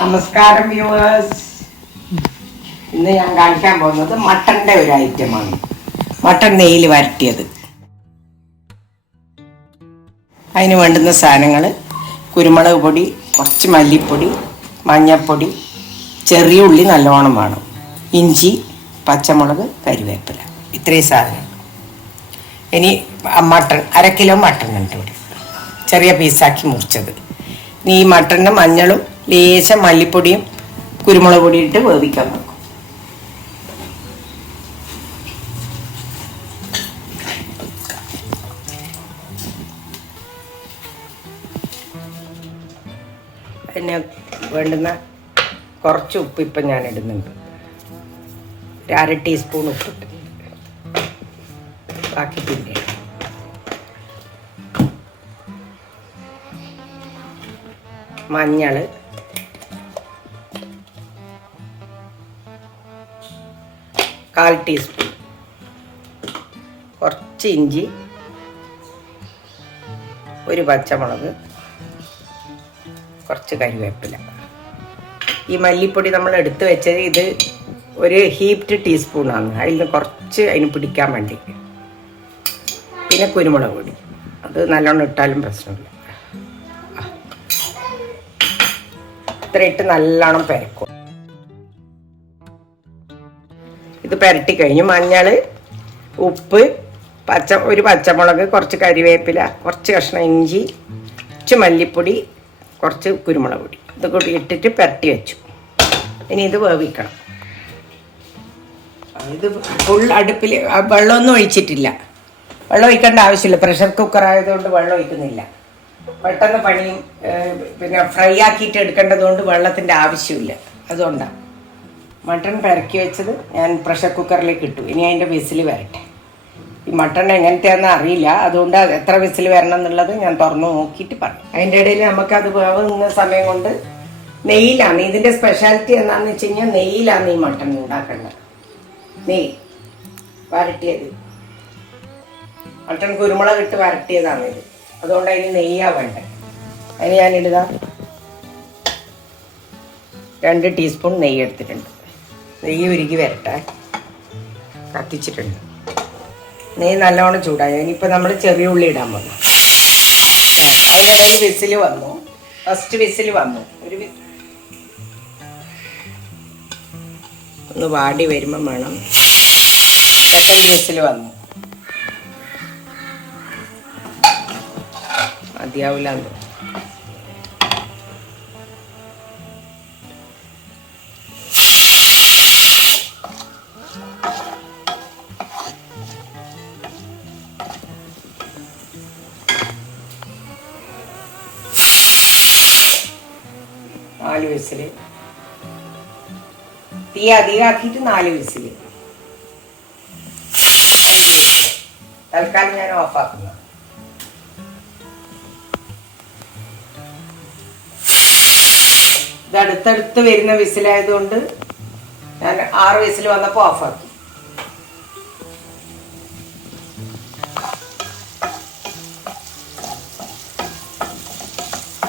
നമസ്കാരം വ്യൂവേഴ്സ്. ഇന്ന് ഞാൻ കാണിക്കാൻ പോകുന്നത് മട്ടൻ്റെ ഒരു ഐറ്റമാണ്. മട്ടൻ നെയ്യിൽ വരട്ടിയത്. അതിന് വേണ്ടുന്ന സാധനങ്ങൾ: കുരുമുളക് പൊടി, കുറച്ച് മല്ലിപ്പൊടി, മഞ്ഞൾപ്പൊടി, ചെറിയ ഉള്ളി നല്ലോണം വേണം, ഇഞ്ചി, പച്ചമുളക്, കരിവേപ്പില, ഇത്രയും സാധനം. ഇനി മട്ടൺ 1/2 കിലോ മട്ടൺ ഉണ്ട് ഇവിടെ, ചെറിയ പീസാക്കി മുറിച്ചത്. ഇനി ഈ മട്ടണിന് മഞ്ഞളും ലേശം മല്ലിപ്പൊടിയും കുരുമുളക് പൊടി ഇട്ട് വേവിക്കാൻ വെക്കും. അതിന് വേണ്ടുന്ന കുറച്ച് ഉപ്പ് ഇപ്പം ഞാൻ ഇടുന്നുണ്ട്. 1/2 ടീസ്പൂൺ ഉപ്പിട്ട് ബാക്കി പിന്നെ മഞ്ഞൾ, കാൽ ടീസ്പൂൺ, കുറച്ച് ഇഞ്ചി, ഒരു പച്ചമുളക്, കുറച്ച് കരിവേപ്പില. ഈ മല്ലിപ്പൊടി നമ്മൾ എടുത്ത് വെച്ചത് ഇത് ഒരു ഹീപ്ഡ് ടീസ്പൂണാണ്. അതിൽ നിന്ന് കുറച്ച് അതിന് പിടിക്കാൻ വേണ്ടി. പിന്നെ കുരുമുളക് പൊടി, അത് നല്ലോണം ഇട്ടാലും പ്രശ്നമില്ല. ഇത്ര ഇട്ട് നല്ലോണം പെരക്കും. ഇത് പെരട്ടി കഴിഞ്ഞു. മഞ്ഞൾ, ഉപ്പ്, ഒരു പച്ചമുളക്, കുറച്ച് കരിവേപ്പില, കുറച്ച് കഷ്ണം ഇഞ്ചി, കുറച്ച് മല്ലിപ്പൊടി, കുറച്ച് കുരുമുളക് പൊടി, ഇത് കൂടി ഇട്ടിട്ട് പെരട്ടി വെച്ചു. ഇനി ഇത് വേവിക്കണം. ഇത് ഫുൾ അടുപ്പിൽ വെള്ളമൊന്നും ഒഴിച്ചിട്ടില്ല. വെള്ളം ഒഴിക്കേണ്ട ആവശ്യമില്ല. പ്രഷർ കുക്കർ ആയതുകൊണ്ട് വെള്ളം ഒഴിക്കുന്നില്ല. പെട്ടെന്ന് പണിയും പിന്നെ ഫ്രൈ ആക്കിയിട്ട് എടുക്കേണ്ടതുകൊണ്ട് വെള്ളത്തിൻ്റെ ആവശ്യമില്ല. അതുകൊണ്ടാണ് മട്ടൺ പെരക്കി വെച്ചത് ഞാൻ പ്രഷർ കുക്കറിലേക്ക് ഇട്ടു. ഇനി അതിൻ്റെ വിസിൽ വരട്ടെ. ഈ മട്ടൺ എങ്ങനത്തെയാണെന്ന് അറിയില്ല, അതുകൊണ്ട് എത്ര വിസിൽ വരണം എന്നുള്ളത് ഞാൻ തുറന്ന് നോക്കിയിട്ട് പറയും. അതിൻ്റെ ഇടയിൽ നമുക്കത് വേവുന്ന സമയം കൊണ്ട് നെയ്യിലാണ് ഇതിൻ്റെ സ്പെഷ്യാലിറ്റി. എന്താണെന്ന് വെച്ച് കഴിഞ്ഞാൽ നെയ്യിലാണ് ഈ മട്ടൺ ഉണ്ടാക്കേണ്ടത്. നെയ്യ് വരട്ടിയത്, മട്ടൺ കുരുമുളക് ഇട്ട് വരട്ടിയതാണിത്. അതുകൊണ്ട് അതിന് നെയ്യാ വേണ്ടത്. അതിന് ഞാനിടുക 2 ടീസ്പൂൺ നെയ്യ് എടുത്തിട്ടുണ്ട്. നെയ്യ് ഉരുകി വരട്ടെ. കത്തിച്ചിട്ടുണ്ട്. നെയ്യ് നല്ലോണം ചൂടായി. ഇനിയിപ്പോൾ നമ്മൾ ചെറിയ ഉള്ളി ഇടാൻ പോകുന്നു. അതിനിടയിൽ വിസിൽ വന്നു. ഫസ്റ്റ് വിസിൽ വന്നു. ഒന്ന് വാടി വരുമ്പം വേണം. സെക്കൻഡ് വിസിൽ വന്നു. മതിയാവില്ലാന്ന് തോന്നുന്നു. നാല് വിസിൽ. തീ അധികമാക്കിയിട്ട് 4 വിസിൽ. 5 വിസിൽ. തൽക്കാലം ഞാൻ ഓഫാക്കുന്നു. ഇത് അടുത്തടുത്ത് വരുന്ന വിസിലായതുകൊണ്ട് ഞാൻ 6 വിസിൽ വന്നപ്പോൾ ഓഫാക്കി.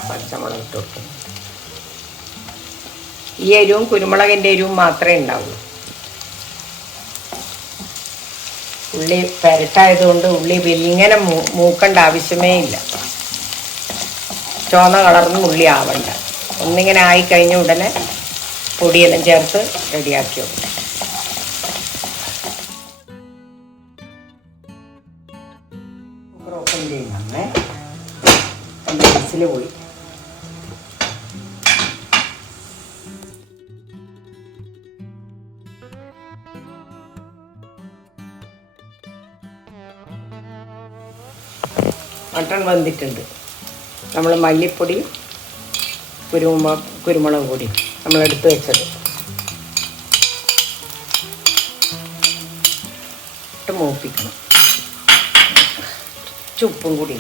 പച്ചമുളക് ഇട്ട് കൊടുക്കും. ഈ എരിവും കുരുമുളകിൻ്റെ എരിവും മാത്രമേ ഉണ്ടാവുള്ളൂ. ഉള്ളി പെരട്ടായതുകൊണ്ട് ഉള്ളി ഇങ്ങനെ മൂക്കേണ്ട ആവശ്യമേ ഇല്ല. ചുവന്ന കളർന്ന് ഉള്ളി ആവണ്ട. ഒന്നിങ്ങനെ ആയിക്കഴിഞ്ഞ ഉടനെ പൊടിയെല്ലാം ചേർത്ത് റെഡിയാക്കി വെക്കും. ഓപ്പൺ ചെയ്യുന്നേ. എൻ്റെ വിസിൽ പോയി. മട്ടൺ വന്നിട്ടുണ്ട്. നമ്മൾ മല്ലിപ്പൊടിയും കുരുമുളക് പൊടി നമ്മളെടുത്ത് വെച്ചത് ഇട്ട് മൂപ്പിക്കണം. ഉപ്പും കൂടി.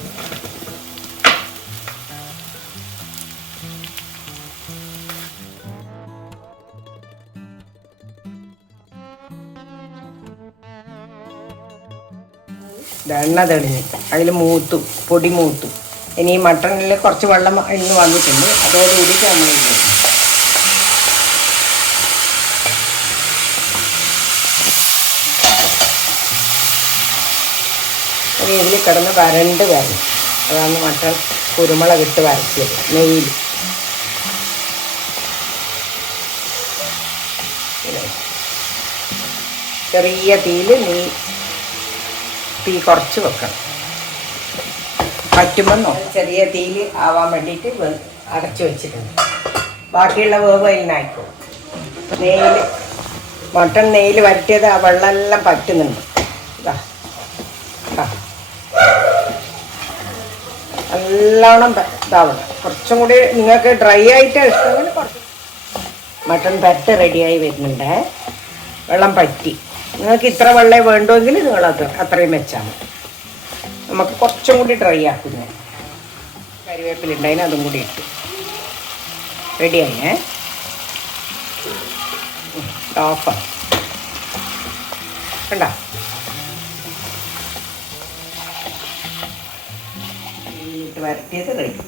എണ്ണ തെളിഞ്ഞ് അതിൽ മൂത്തു, പൊടി മൂത്തു. ഇനി ഈ മട്ടണിൽ കുറച്ച് വെള്ളം ഇന്ന് വന്നിട്ടുണ്ട്. അതോടുകൂടിയിട്ട് നമ്മൾ ഇനി ഇതിൽ കിടന്ന് വരണ്ട് വരണം. അതാണ് മട്ടൺ കുരുമുളക് ഇട്ട് വരട്ടിയത് നെയ്യിൽ. ചെറിയ തീയിൽ തീ കുറച്ച് വെക്കണം. പറ്റുമ്പോൾ ചെറിയ തീയിൽ ആവാൻ വേണ്ടിയിട്ട് അടച്ചു വെച്ചിട്ടുണ്ട്. ബാക്കിയുള്ള വേവ് അതിനായിക്കോ. നെയ്യിൽ മട്ടൺ നെയ്യിൽ വരട്ടിയത് ആ വെള്ളമെല്ലാം പറ്റുന്നുണ്ട്. ഇതാ നല്ലോണം ഇതാവണം. കുറച്ചും കൂടി നിങ്ങൾക്ക് ഡ്രൈ ആയിട്ട് ഇഷ്ടമെങ്കിൽ കുറച്ച്. മട്ടൺ പറ്റ് റെഡിയായി വരുന്നുണ്ട്. വെള്ളം പറ്റി. നിങ്ങൾക്ക് ഇത്ര വെള്ളമേ വേണ്ടുമെങ്കിൽ നിങ്ങളത് അത്രയും വെച്ചാൽ മതി. നമുക്ക് കുറച്ചും കൂടി ഡ്രൈ ആക്കുന്നു. കരിവേപ്പിലുണ്ടായിന് അതും കൂടി ഇട്ട് റെഡിയായി. ഓഫാണ് കണ്ടോ. വരട്ടിയത് റെഡി.